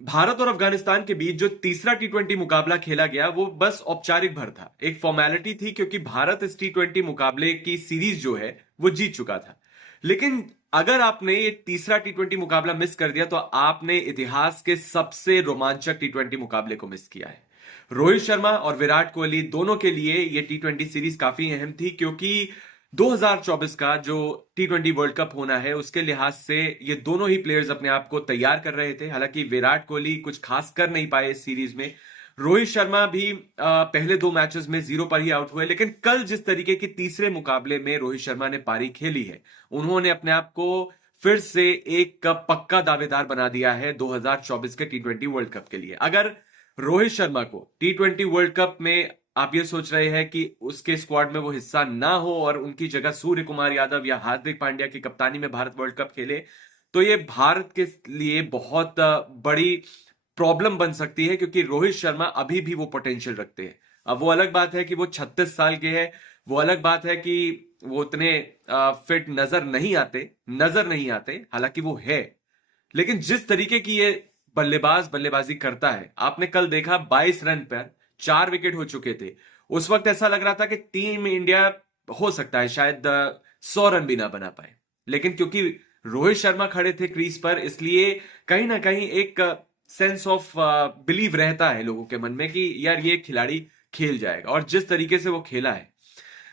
भारत और अफगानिस्तान के बीच जो तीसरा टी20 मुकाबला खेला गया वो बस औपचारिक भर था, एक फॉर्मेलिटी थी, क्योंकि भारत इस टी20 मुकाबले की सीरीज जो है वो जीत चुका था। लेकिन अगर आपने ये तीसरा टी20 मुकाबला मिस कर दिया तो आपने इतिहास के सबसे रोमांचक टी20 मुकाबले को मिस किया है। रोहित शर्मा और विराट कोहली दोनों के लिए ये टी20 सीरीज काफी अहम थी, क्योंकि 2024 का जो टी20 वर्ल्ड कप होना है उसके लिहाज से ये दोनों ही प्लेयर्स अपने आप को तैयार कर रहे थे। हालांकि विराट कोहली कुछ खास कर नहीं पाए इस सीरीज में, रोहित शर्मा भी पहले दो मैचेस में 0 पर ही आउट हुए। लेकिन कल जिस तरीके की तीसरे मुकाबले में रोहित शर्मा ने पारी खेली है, उन्होंने अपने आप को फिर से एक पक्का दावेदार बना दिया है 2024 के टी20 वर्ल्ड कप के लिए। अगर रोहित शर्मा को टी20 वर्ल्ड कप में आप ये सोच रहे हैं कि उसके स्क्वाड में वो हिस्सा ना हो और उनकी जगह सूर्य कुमार यादव या हार्दिक पांड्या की कप्तानी में भारत वर्ल्ड कप खेले, तो ये भारत के लिए बहुत बड़ी प्रॉब्लम बन सकती है, क्योंकि रोहित शर्मा अभी भी वो पोटेंशियल रखते हैं। अब वो अलग बात है कि वो 36 साल के हैं, वो अलग बात है कि वो उतने फिट नजर नहीं आते, हालांकि वो है। लेकिन जिस तरीके की ये बल्लेबाजी करता है, आपने कल देखा 22 रन पर 4 विकेट हो चुके थे। उस वक्त ऐसा लग रहा था कि टीम इंडिया हो सकता है शायद 100 रन भी ना बना पाए, लेकिन क्योंकि रोहित शर्मा खड़े थे क्रीज पर, इसलिए कहीं ना कहीं एक सेंस ऑफ बिलीव रहता है लोगों के मन में कि यार ये खिलाड़ी खेल जाएगा। और जिस तरीके से वो खेला है,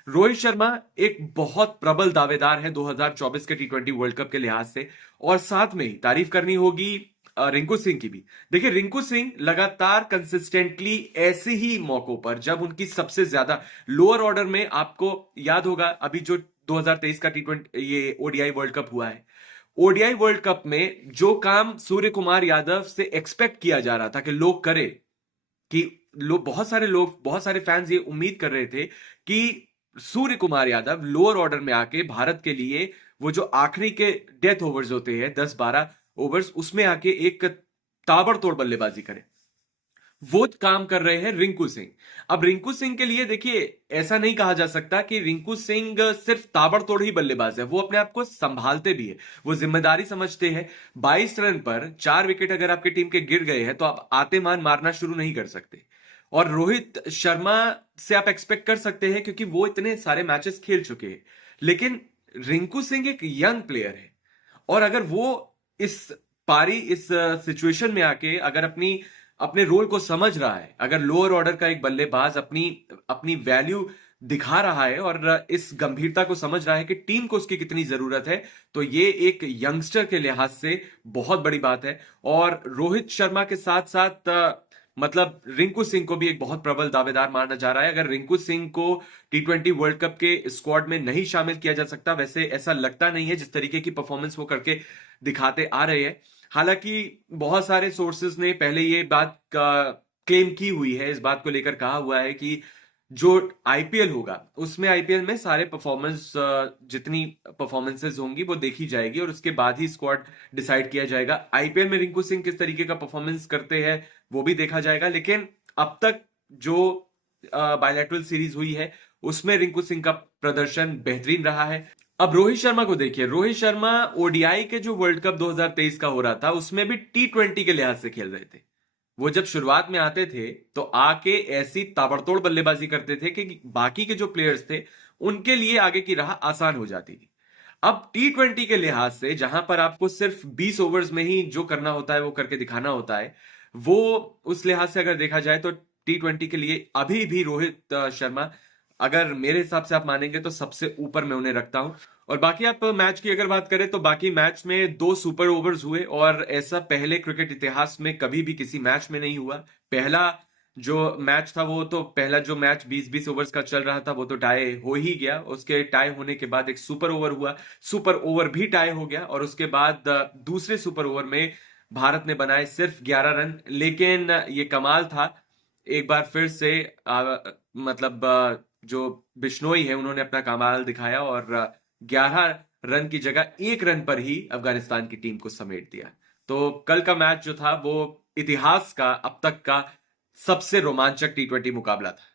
रोहित शर्मा एक बहुत प्रबल दावेदार है 2024 के टी20 वर्ल्ड कप के लिहाज से। और साथ में ही तारीफ करनी होगी रिंकू सिंह की भी। देखिए, रिंकू सिंह लगातार कंसिस्टेंटली ऐसे ही मौकों पर, जब उनकी सबसे ज्यादा लोअर ऑर्डर में, आपको याद होगा अभी जो 2023 का टी20 ये ओडीआई वर्ल्ड कप हुआ है, ओडीआई वर्ल्ड कप में जो काम सूर्य कुमार यादव से एक्सपेक्ट किया जा रहा था कि लोग करें, कि बहुत सारे फैंस ये उम्मीद कर रहे थे कि सूर्य कुमार यादव लोअर ऑर्डर में आके भारत के लिए वो जो आखिरी के डेथ ओवर्स होते हैं 10-12 ओवर्स, उसमें आके एक ताबड़तोड़ बल्लेबाजी करे, वो काम कर रहे हैं रिंकू सिंह। अब रिंकू सिंह के लिए देखिए, ऐसा नहीं कहा जा सकता कि रिंकू सिंह सिर्फ ताबड़तोड़ ही बल्लेबाज है, वो अपने आप को संभालते भी है, वो जिम्मेदारी समझते हैं। 22 रन पर 4 विकेट अगर आपकी टीम के गिर गए हैं तो आप आतेमान मारना शुरू नहीं कर सकते। और रोहित शर्मा से आप एक्सपेक्ट कर सकते हैं, क्योंकि वो इतने सारे मैचेस खेल चुके हैं। लेकिन रिंकू सिंह एक यंग प्लेयर है, और अगर वो इस सिचुएशन में आके अगर अपने रोल को समझ रहा है, अगर लोअर ऑर्डर का एक बल्लेबाज अपनी अपनी वैल्यू दिखा रहा है और इस गंभीरता को समझ रहा है कि टीम को उसकी कितनी जरूरत है, तो ये एक यंगस्टर के लिहाज से बहुत बड़ी बात है। और रोहित शर्मा के साथ साथ मतलब रिंकू सिंह को भी एक बहुत प्रबल दावेदार माना जा रहा है। अगर रिंकू सिंह को टी20 वर्ल्ड कप के स्क्वाड में नहीं शामिल किया जा सकता, वैसे ऐसा लगता नहीं है जिस तरीके की परफॉर्मेंस वो करके दिखाते आ रहे हैं। हालांकि बहुत सारे सोर्सेज ने पहले ये बात का क्लेम की हुई है, इस बात को लेकर कहा हुआ है कि जो आईपीएल होगा उसमें आईपीएल में सारे परफॉर्मेंस, जितनी परफॉर्मेंसेज होंगी वो देखी जाएगी और उसके बाद ही स्क्वाड डिसाइड किया जाएगा। आईपीएल में रिंकू सिंह किस तरीके का परफॉर्मेंस करते हैं वो भी देखा जाएगा। लेकिन अब तक जो बायलैटरल सीरीज हुई है उसमें रिंकू सिंह का प्रदर्शन बेहतरीन रहा है। अब रोहित शर्मा को देखिए, रोहित शर्मा ओडीआई के जो वर्ल्ड कप 2023 का हो रहा था उसमें भी टी20 के लिहाज से खेल रहे थे। वो जब शुरुआत में आते थे तो आके ऐसी ताबड़तोड़ बल्लेबाजी करते थे कि बाकी के जो प्लेयर्स थे उनके लिए आगे की राह आसान हो जाती थी। अब टी20 के लिहाज से, जहां पर आपको सिर्फ 20 ओवर्स में ही जो करना होता है वो करके दिखाना होता है, वो उस लिहाज से अगर देखा जाए तो टी20 के लिए अभी भी रोहित शर्मा, अगर मेरे हिसाब से आप मानेंगे तो सबसे ऊपर मैं उन्हें रखता हूं। और बाकी आप मैच की अगर बात करें तो बाकी मैच में 2 सुपर ओवर्स हुए, और ऐसा पहले क्रिकेट इतिहास में कभी भी किसी मैच में नहीं हुआ। पहला जो मैच था, वो तो पहला जो मैच 20-20 ओवर्स का चल रहा था वो तो टाई हो ही गया। उसके टाई होने के बाद एक सुपर ओवर हुआ, सुपर ओवर भी टाई हो गया, और उसके बाद दूसरे सुपर ओवर में भारत ने बनाए सिर्फ 11 रन। लेकिन ये कमाल था, एक बार फिर से जो बिश्नोई है उन्होंने अपना कमाल दिखाया और 11 रन की जगह 1 रन पर ही अफगानिस्तान की टीम को समेट दिया। तो कल का मैच जो था वो इतिहास का अब तक का सबसे रोमांचक टी20 मुकाबला था।